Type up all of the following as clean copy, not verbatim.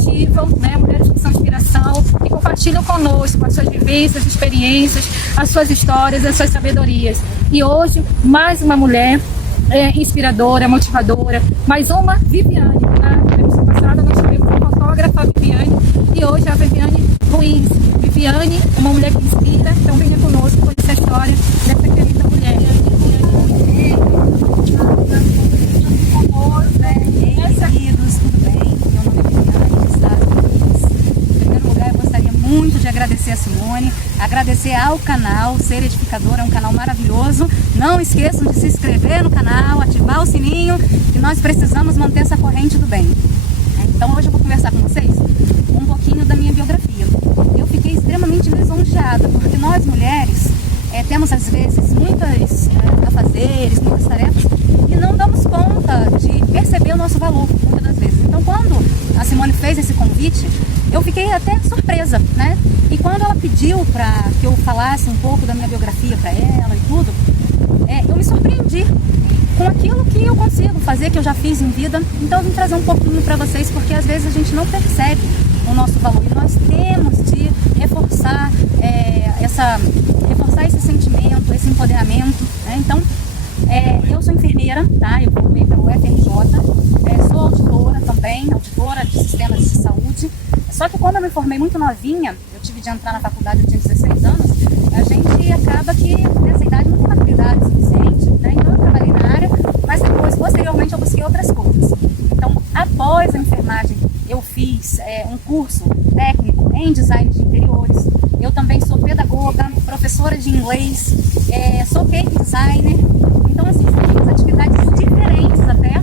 motivam, né, mulheres que são inspiração e compartilham conosco as suas vivências, experiências, as suas histórias, as suas sabedorias. E hoje, mais uma mulher inspiradora, motivadora, mais uma Viviane. Na entrevista passada nós tivemos a fotógrafa Viviane e hoje a Viviane Ruiz. Viviane, uma mulher que inspira, então venha conosco conhecer a história dessa querida mulher. Queridos, tudo bem? Meu nome é Viviane, em primeiro lugar, eu gostaria muito de agradecer a Simone, agradecer ao canal Ser Edificadora, é um canal maravilhoso. Não esqueçam de se inscrever no canal, ativar o sininho, que nós precisamos manter essa corrente do bem. Então hoje eu vou conversar com vocês um pouquinho da minha biografia. Eu fiquei extremamente lisonjeada, porque nós mulheres temos às vezes muitos afazeres, muitas tarefas, e não damos conta de perceber o nosso valor, muitas das vezes. Então quando a Simone fez esse convite, eu fiquei até surpresa, né? E quando ela pediu para que eu falasse um pouco da minha biografia para ela e tudo, eu me surpreendi com aquilo que eu consigo fazer, que eu já fiz em vida. Então eu vim trazer um pouquinho para vocês, porque às vezes a gente não percebe o nosso valor e nós temos de reforçar esse sentimento, esse empoderamento, né? Então eu sou enfermeira, tá? Eu formei pelo UFRJ, sou auditora também, auditora de sistemas de saúde. Só que quando eu me formei muito novinha, eu tive de entrar na faculdade, eu tinha 16 anos, a gente acaba que nessa idade não tem maturidade suficiente, né? Então eu trabalhei na área, mas depois, posteriormente, eu busquei outras coisas. Então, após a enfermagem, eu fiz um curso técnico em design de interiores. Eu também sou pedagoga, professora de inglês, sou cake designer. Então, assim, são atividades diferentes até,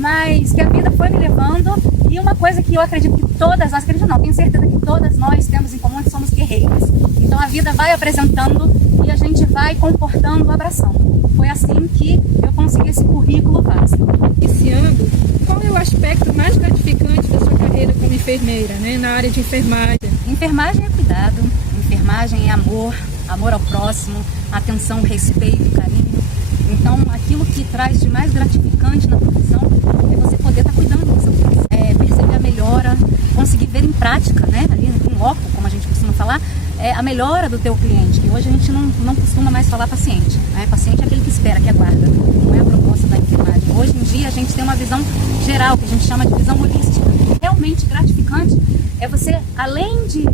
mas que a vida foi me levando. E uma coisa que eu acredito que todas nós, acredito não, tenho certeza que todas nós temos em comum, que somos guerreiras. Então a vida vai apresentando e a gente vai comportando, abraçando. Foi assim que eu consegui esse currículo vasto. Iniciando, qual é o aspecto mais gratificante da sua carreira como enfermeira, né, na área de enfermagem? Enfermagem é cuidado, enfermagem é amor, amor ao próximo, atenção, respeito, carinho. Então aquilo que traz de mais gratificante na profissão é você poder estar cuidando do seu próximo, perceber a melhora, conseguir ver em prática, né, ali em loco, como a gente costuma falar, a melhora do teu cliente, que hoje a gente não costuma mais falar paciente, né? Paciente é aquele que espera, que aguarda, não é a proposta da enfermagem. Hoje em dia a gente tem uma visão geral, que a gente chama de visão holística. Realmente gratificante é você, além de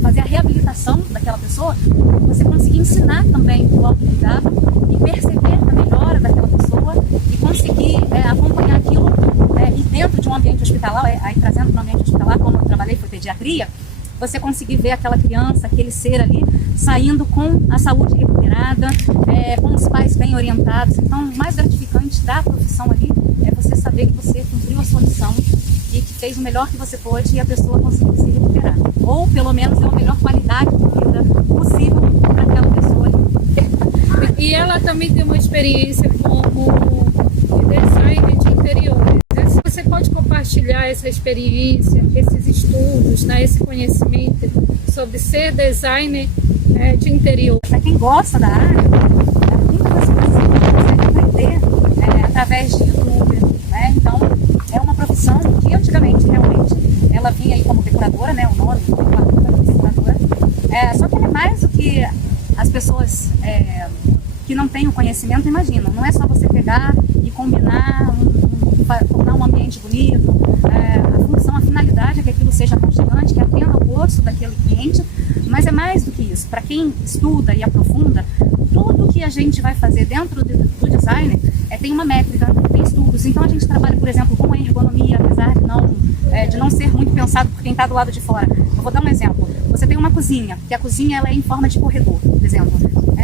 fazer a reabilitação daquela pessoa, você conseguir ensinar também o autocuidado e perceber a melhora daquela pessoa e conseguir acompanhar aquilo e dentro de um ambiente hospitalar, aí trazendo para um ambiente hospitalar, como eu trabalhei, foi pediatria, você conseguir ver aquela criança, aquele ser ali, saindo com a saúde recuperada, com os pais bem orientados. Então, o mais gratificante da profissão ali é você saber que você cumpriu a sua missão e que fez o melhor que você pôde e a pessoa conseguiu se recuperar. Ou, pelo menos, deu a melhor qualidade de vida possível para aquela pessoa ali. E ela também tem uma experiência como designer de interiores. Você pode compartilhar essa experiência, esses estudos, né, esse conhecimento sobre ser designer de interior? Para quem gosta da área, muitas das coisas que você consegue aprender através de YouTube, né? Então, é uma profissão que antigamente realmente ela vinha aí como decoradora, né? O nome decoradora. Só que ela é mais do que as pessoas que não têm o conhecimento imaginam. Não é só você pegar e combinar tornar um ambiente bonito, a função, a finalidade é que aquilo seja aconchegante, que atenda ao gosto daquele cliente, mas é mais do que isso. Para quem estuda e aprofunda, tudo que a gente vai fazer dentro do design tem uma métrica, tem estudos. Então a gente trabalha, por exemplo, com a ergonomia, apesar de não ser muito pensado por quem está do lado de fora. Eu vou dar um exemplo. Você tem uma cozinha, que a cozinha ela é em forma de corredor, por exemplo.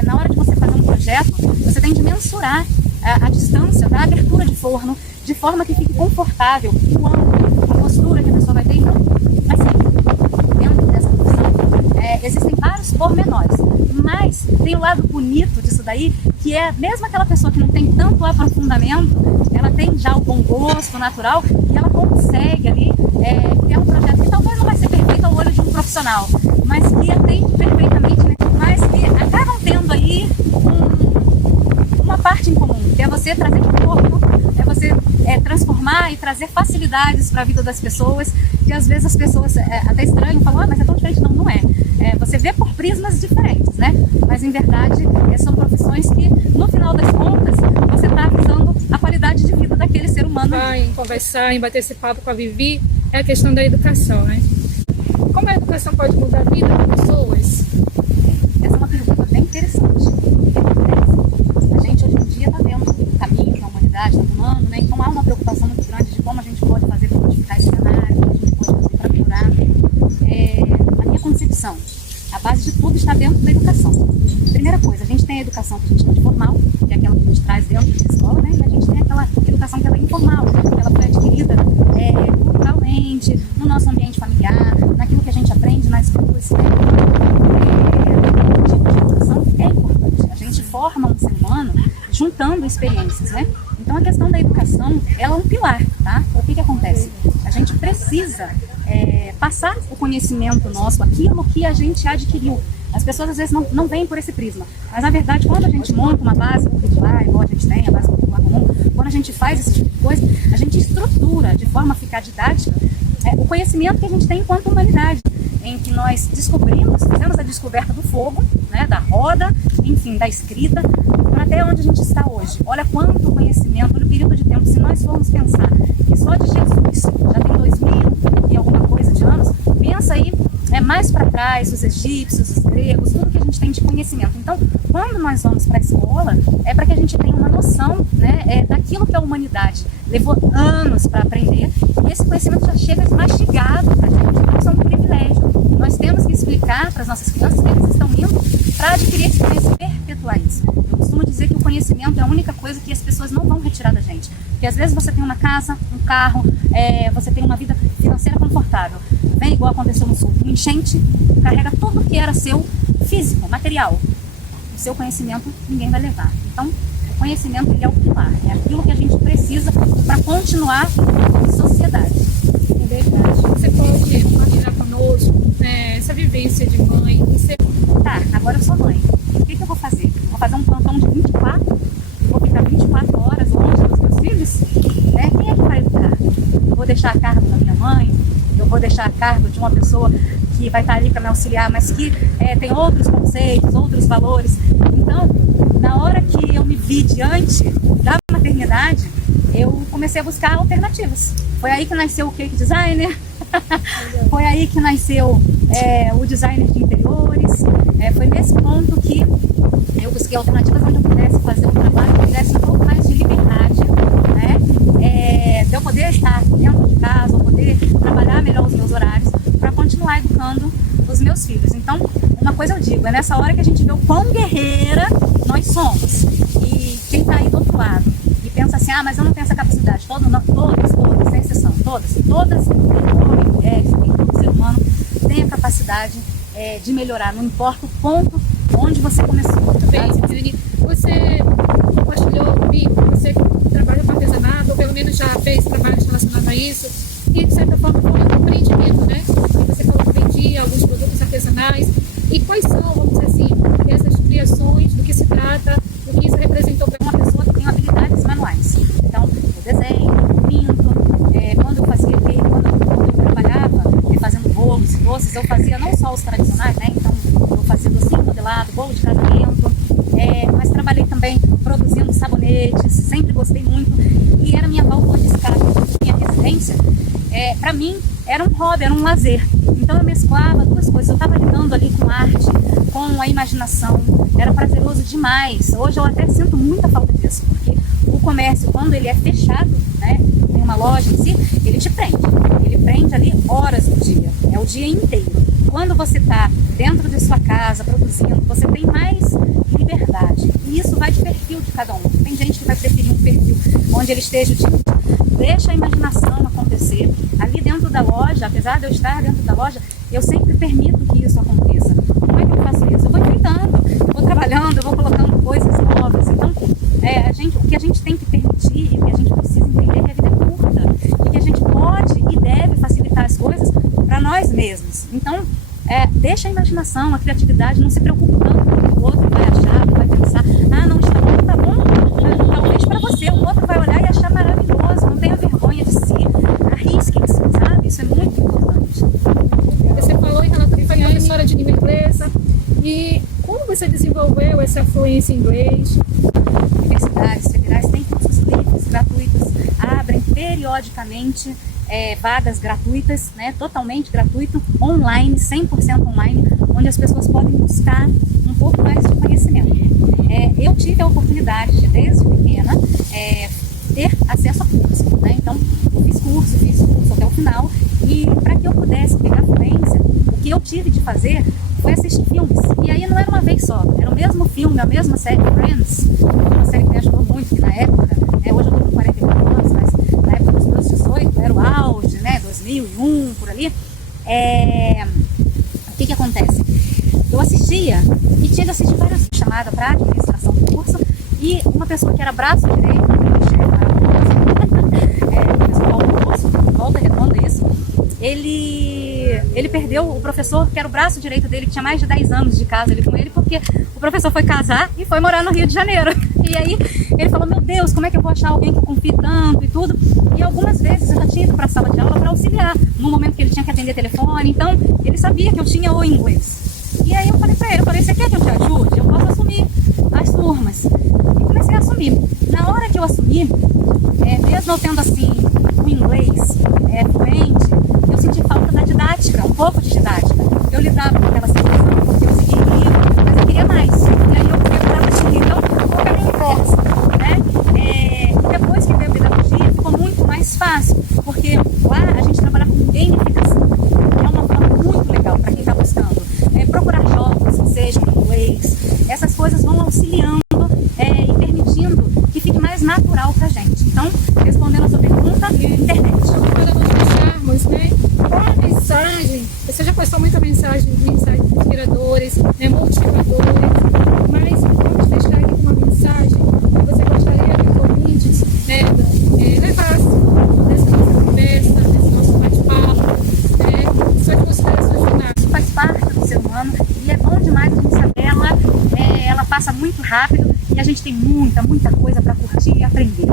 Na hora de você fazer um projeto, você tem de mensurar a distância da abertura de forno, de forma que fique confortável, o ângulo, a postura que a pessoa vai ter. Então, assim, dentro dessa profissão, existem vários pormenores, mas tem o lado bonito disso daí, que é mesmo aquela pessoa que não tem tanto aprofundamento, ela tem já o bom gosto natural e ela consegue ali criar um projeto que talvez não vai ser perfeito ao olho de um profissional, mas que atende perfeitamente, né? Mas que acabam tendo aí uma parte em comum, que é você trazer de corpo, é você transformar e trazer trazer facilidades para a vida das pessoas, que às vezes as pessoas até estranham, falam, mas é tão diferente. Não, não é. Você vê por prismas diferentes, né? Mas em verdade são profissões que, no final das contas, você está visando a qualidade de vida daquele ser humano. Em conversar, em bater esse papo com a Vivi, é a questão da educação, né? Como a educação pode mudar a vida das pessoas? Essa é uma pergunta bem interessante. A gente hoje em dia está vendo caminhos na humanidade, está tomando, né? Então há uma preocupação muito grande de como a gente pode fazer para modificar esse cenário, como a gente pode fazer para melhorar. Na minha concepção, a base de tudo está dentro da educação. Primeira coisa, a gente tem a educação que a gente chama de formal, que é aquela que a gente traz dentro da escola, né? E a gente tem aquela educação que ela é informal, que ela foi adquirida culturalmente, no nosso ambiente familiar, naquilo que a gente aprende nas ruas, né? O tipo de educação é importante. A gente forma um ser humano juntando experiências, né? Então a questão da educação, ela é um pilar, tá? O que acontece? A gente precisa passar o conhecimento nosso, aquilo que a gente adquiriu. As pessoas às vezes não veem por esse prisma, mas na verdade quando a gente monta uma base curricular, igual a gente tem, a base curricular comum, quando a gente faz esse tipo de coisa, a gente estrutura de forma a ficar didática o conhecimento que a gente tem enquanto humanidade, em que nós descobrimos, fizemos a descoberta do fogo, né, da roda, enfim, da escrita, para até onde a gente está hoje. Olha quanto conhecimento, olha o período de tempo. Se nós formos pensar que só de Jesus já tem 2000 e alguma coisa de anos, pensa aí mais para trás, os egípcios, os gregos, tudo que a gente tem de conhecimento. Então, quando nós vamos para a escola, é para que a gente tenha uma noção, né, daquilo que a humanidade levou anos para aprender, e esse conhecimento já chega mastigado para a gente. Então, isso é um privilégio. Nós temos que explicar para as nossas crianças que eles estão indo para adquirir esse conhecimento, perpetuar isso. Eu costumo dizer que o conhecimento é a única coisa que as pessoas não vão retirar da gente. Porque às vezes você tem uma casa, um carro, você tem uma vida financeira confortável. Vem igual aconteceu no sul, uma enchente, carrega tudo que era seu físico, material. O seu conhecimento ninguém vai levar. Então, o conhecimento ele é o pilar, é aquilo que a gente precisa para continuar em sociedade. É verdade. Você pode compartilhar conosco essa vivência de mãe? Tá, agora eu sou mãe. O que eu vou fazer? Eu vou fazer um plantão de 24? Eu vou ficar 24 horas longe dos meus filhos? Quem é que vai educar? Eu vou deixar a cargo da minha mãe? Eu vou deixar a cargo de uma pessoa que vai estar ali para me auxiliar, mas que tem outros conceitos, outros valores. Então, na hora que eu me vi diante da maternidade, eu comecei a buscar alternativas. Foi aí que nasceu o cake designer, foi aí que nasceu o designer de interiores. Foi nesse ponto que eu busquei alternativas onde eu pudesse fazer um trabalho que tivesse um pouco mais de liberdade, né? De eu poder estar dentro de casa, eu poder trabalhar melhor os meus horários para continuar educando os meus filhos. Então, uma coisa eu digo, é nessa hora que a gente vê o quão guerreira nós somos. E quem está aí do outro lado e pensa assim, mas eu não tenho essa capacidade. Todas, sem exceção, todas, homem, mulher, todo ser humano tem a capacidade de melhorar, não importa o ponto onde você começou. Muito bem, Viviane. Você compartilhou comigo que você trabalha com artesanato, ou pelo menos já fez trabalhos relacionados a isso, e de certa forma foi um empreendimento, né? Você falou que vendia alguns produtos artesanais. E quais são, vamos dizer assim, essas criações, do que se trata, do que isso representou para uma pessoa que tem habilidades manuais? Então, eu desenho, eu pinto, quando eu trabalhava fazendo bolos e doces, eu fazia não só os tradicionais, né? Então, eu fazia docinho modelado, bolo de casamento, mas trabalhei também produzindo sabonetes, sempre gostei muito, e era minha válvula de escape. Minha residência, para mim, era um hobby, era um lazer. Então eu mesclava duas coisas, eu estava lidando ali com arte, com a imaginação, era prazeroso demais. Hoje eu até sinto muita falta disso, porque o comércio, quando ele é fechado, né, tem uma loja em si, ele te prende. Ele prende ali horas do dia, é o dia inteiro. Quando você está dentro de sua casa, produzindo, você tem mais liberdade. E isso vai de perfil de cada um. Tem gente que vai preferir um perfil onde ele esteja o dia inteiro. Deixa a imaginação acontecer. Ali dentro da loja, apesar de eu estar dentro da loja, eu sempre permito que isso aconteça. Como é que eu faço isso? Eu vou inventando, eu vou trabalhando, eu vou colocando coisas novas. Então, o que a gente tem que permitir e o que a gente precisa entender é que a vida é curta e que a gente pode e deve facilitar as coisas para nós mesmos. Então, deixa a imaginação, a criatividade, não se preocupe tanto com o que o outro vai achar, vai pensar, não está bom, talvez para você, o outro vai olhar e achar maravilhoso, não tenha vergonha de si, você desenvolveu essa fluência em inglês? Universidades federais têm cursos livres, gratuitos, abrem periodicamente vagas gratuitas, né, totalmente gratuito, online, 100% online, onde as pessoas podem buscar um pouco mais de conhecimento. Eu tive a oportunidade de, desde pequena, ter acesso a curso, né? Então, eu fiz curso até o final, e para que eu pudesse pegar fluência, o que eu tive de fazer foi assistir filmes. E aí não era uma vez só, era o mesmo filme, a mesma série Friends, uma série que me ajudou muito, que na época, hoje eu estou com 44 anos, mas na época dos meus 18, era o auge, né, 2001, por ali. O que acontece? Eu assistia e tinha de assistir várias chamadas para administração do curso, e uma pessoa que era braço direito, Volta Redonda, isso, ele perdeu o professor, que era o braço direito dele, que tinha mais de 10 anos de casa com ele, porque o professor foi casar e foi morar no Rio de Janeiro. E aí ele falou, meu Deus, como é que eu vou achar alguém que eu confie tanto e tudo? E algumas vezes eu já tinha ido para a sala de aula para auxiliar, no momento que ele tinha que atender telefone, então ele sabia que eu tinha o inglês. E aí eu falei para ele, você quer que eu te ajude? Eu posso assumir as turmas. E comecei a assumir. Na hora que eu assumi, mesmo eu tendo assim o inglês fluente, eu senti falta da didática, um pouco de didática. Eu lidava com aquela situação, porque eu seguia o livro, mas eu queria mais. E aí eu precisava de então o caminho inverso, né? Depois que veio a pedagogia, ficou muito mais fácil, porque lá a gente trabalha com gamificação. É uma forma muito legal para quem está buscando. Procurar jogos que sejam em inglês, essas coisas vão auxiliando e permitindo que fique mais natural para a gente. Então, respondendo a sua pergunta, internet. Para nós fecharmos, né? Qual a mensagem? Você já postou muita mensagens inspiradoras, né, motivadoras, mas vamos deixar aqui uma mensagem que você gostaria que os ouvintes, né, levassem nessa nossa conversa, nesse nosso bate-papo, suas considerações finais. Isso faz parte do ser humano e é bom demais a gente saber. Ela passa muito rápido e a gente tem muita coisa para curtir e aprender.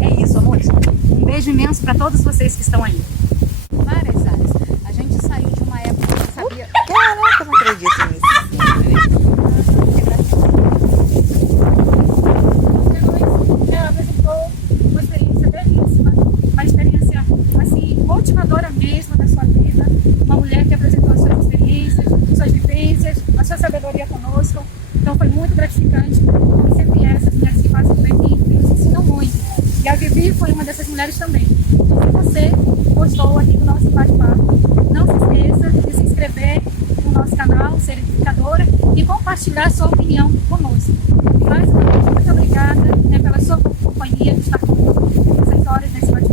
É isso, amores. Um beijo imenso para todos vocês que estão aí. Várias áreas. A gente saiu de uma época que sabia... Caraca, não acredito nisso. Ela apresentou uma experiência belíssima, uma experiência assim, motivadora mesmo da sua vida. Uma mulher que apresentou as suas experiências, suas vivências, a sua sabedoria conosco. Então foi muito gratificante. E sempre essas mulheres que passam por aqui nos ensinam muito. E a Vivi foi uma dessas mulheres também. Se você gostou aqui do nosso bate-papo, não se esqueça de se inscrever no nosso canal, Ser Edificadora, e compartilhar sua opinião conosco. Mais uma vez, muito obrigada, pela sua companhia de estar conosco nessas horas nesse bate-papo.